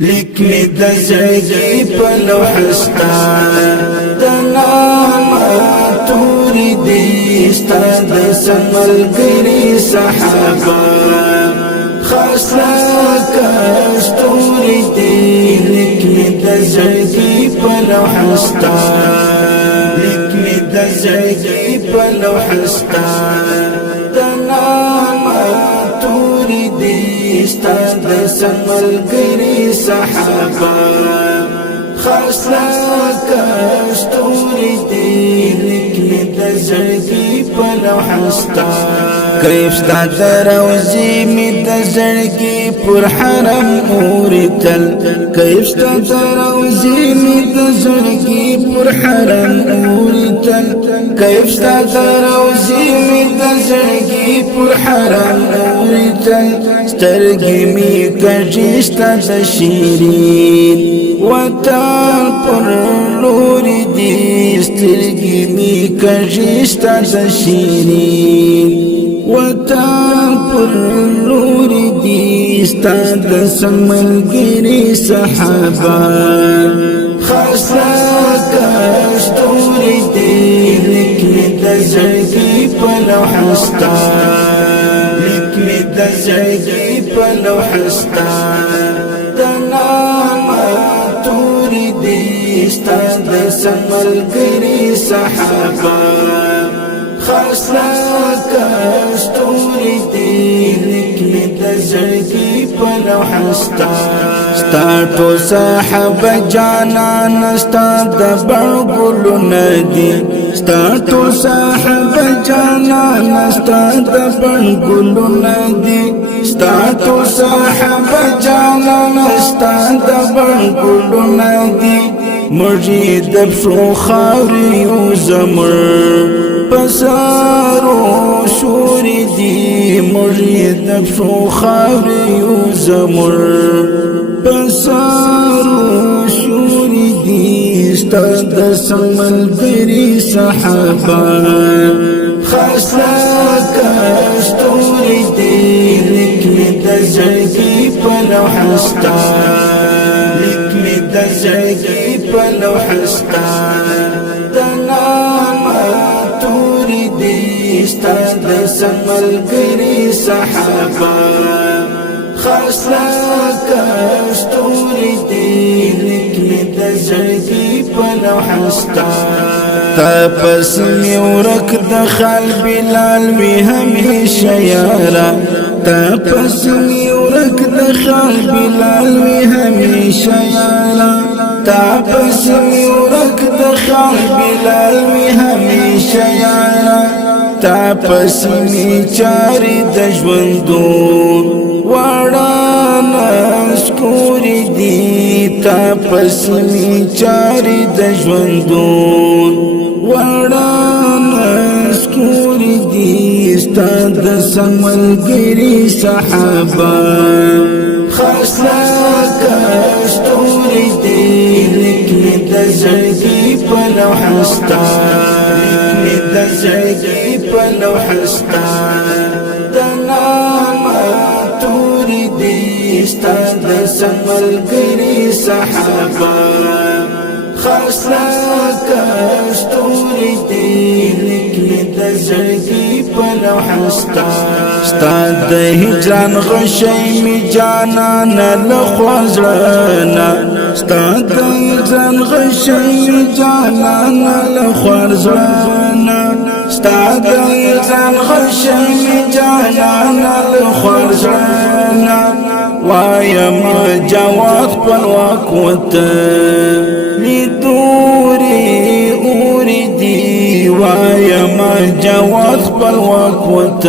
لیک می د زړګي په لوحه ستا د نام توري دي ستا د سملګري صحابه خاص راکش توري دي لیک می د زړګي په لوحه ستا لیک می د زړګي په لوحه ستا د نام توري دي ستا د سملګري صحابه خاص راکش توري دي لیک می د زړګي په لوحه ستا کیف ستا د روزي می د زړګي پر حرم اورتل کیف ستا د روزي می د زړګي پر حرم اورتل کیف ستا د روزي می د زړګي پر حرم اورتل سترګې می کږي ستا د شیرین وطن پر لور دي سترګې می کږي ستا د شیرین وطن پر لور دي ستا د سملګري صحابه خاص راکش توري دي لیک می د زړګي په لوحه ستا لیک می د زړګي په لوحه ستا د نام توري دي ستا د سملګري صحابه خاص راکش توري دي لیک می د زړګي په لوحه ستا ستا ټول صحابه جانان ستا د بڼ ندي ستا ټول صحابه جانان ستا د بڼ ندي ستا ټول صحابه جانان ستا د بڼ ندي مرید بشو خاوریو زمر پسارو شوری دی مرید بشو خاوریو زمر پسارو شوری دی ستا د سملګري صحابه خاص راکش توري دی لیک می د زړګي په لوحه ستا لیک می د زړګي په لوحه ستا د نام توري دي ستا د سملګري صحابه خاص راکش توري دي لیک می د زړګي په لوحه ستا تپس می ورک د خال بلال وی همیشه یارا تپس می ورک د خال بلال وی همیشه یارا تپس می ورک د خال بلال وی همیشه یارا تپس می چاری د ژوندون وړانا شکوري دي تپس می چاری د ژوندون وړانا شکوري دي ستا د سملګري صحابه خاص راکش توري دي لیک می د زړګي په لوحه ستا لیک می د زړګي په لوحه ستا د نام توري دي ستا د سملګري صحابه خاص راکش توري دي لیک می د زړګي په لوحه ستا ستا د هجران غشي می جانان له خوځړنا ستا د هجران غشي می جانان له خوځړنا ستا د هجران غشي می جانان له خوځړنا وایم جواد خپل وقت لیدوري اوري دي وایم جواد خپل وقت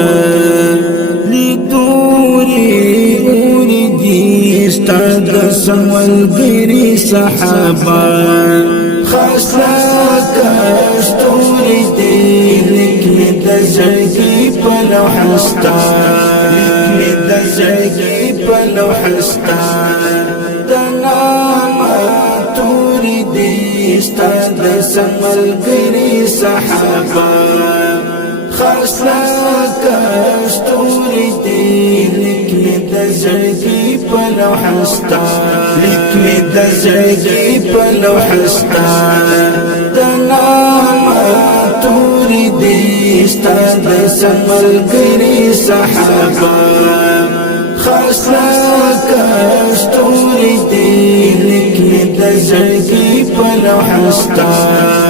لیدوري اوري دي ستا د سملګري صحابه خاص راکش توري دي لیک می د زړګي په لوحه ستا لیک می د زړګي په لوحه ستا د نام توري دي ستا د سملګري صحابه خاص راکش توري دي لیک می د دزړګي په لوحستا لیک می دزړګي په لوحستا دنام توري دي ستاد سملګري صحابه خاصه کستوري دي لیک می دزړګي په لوحستا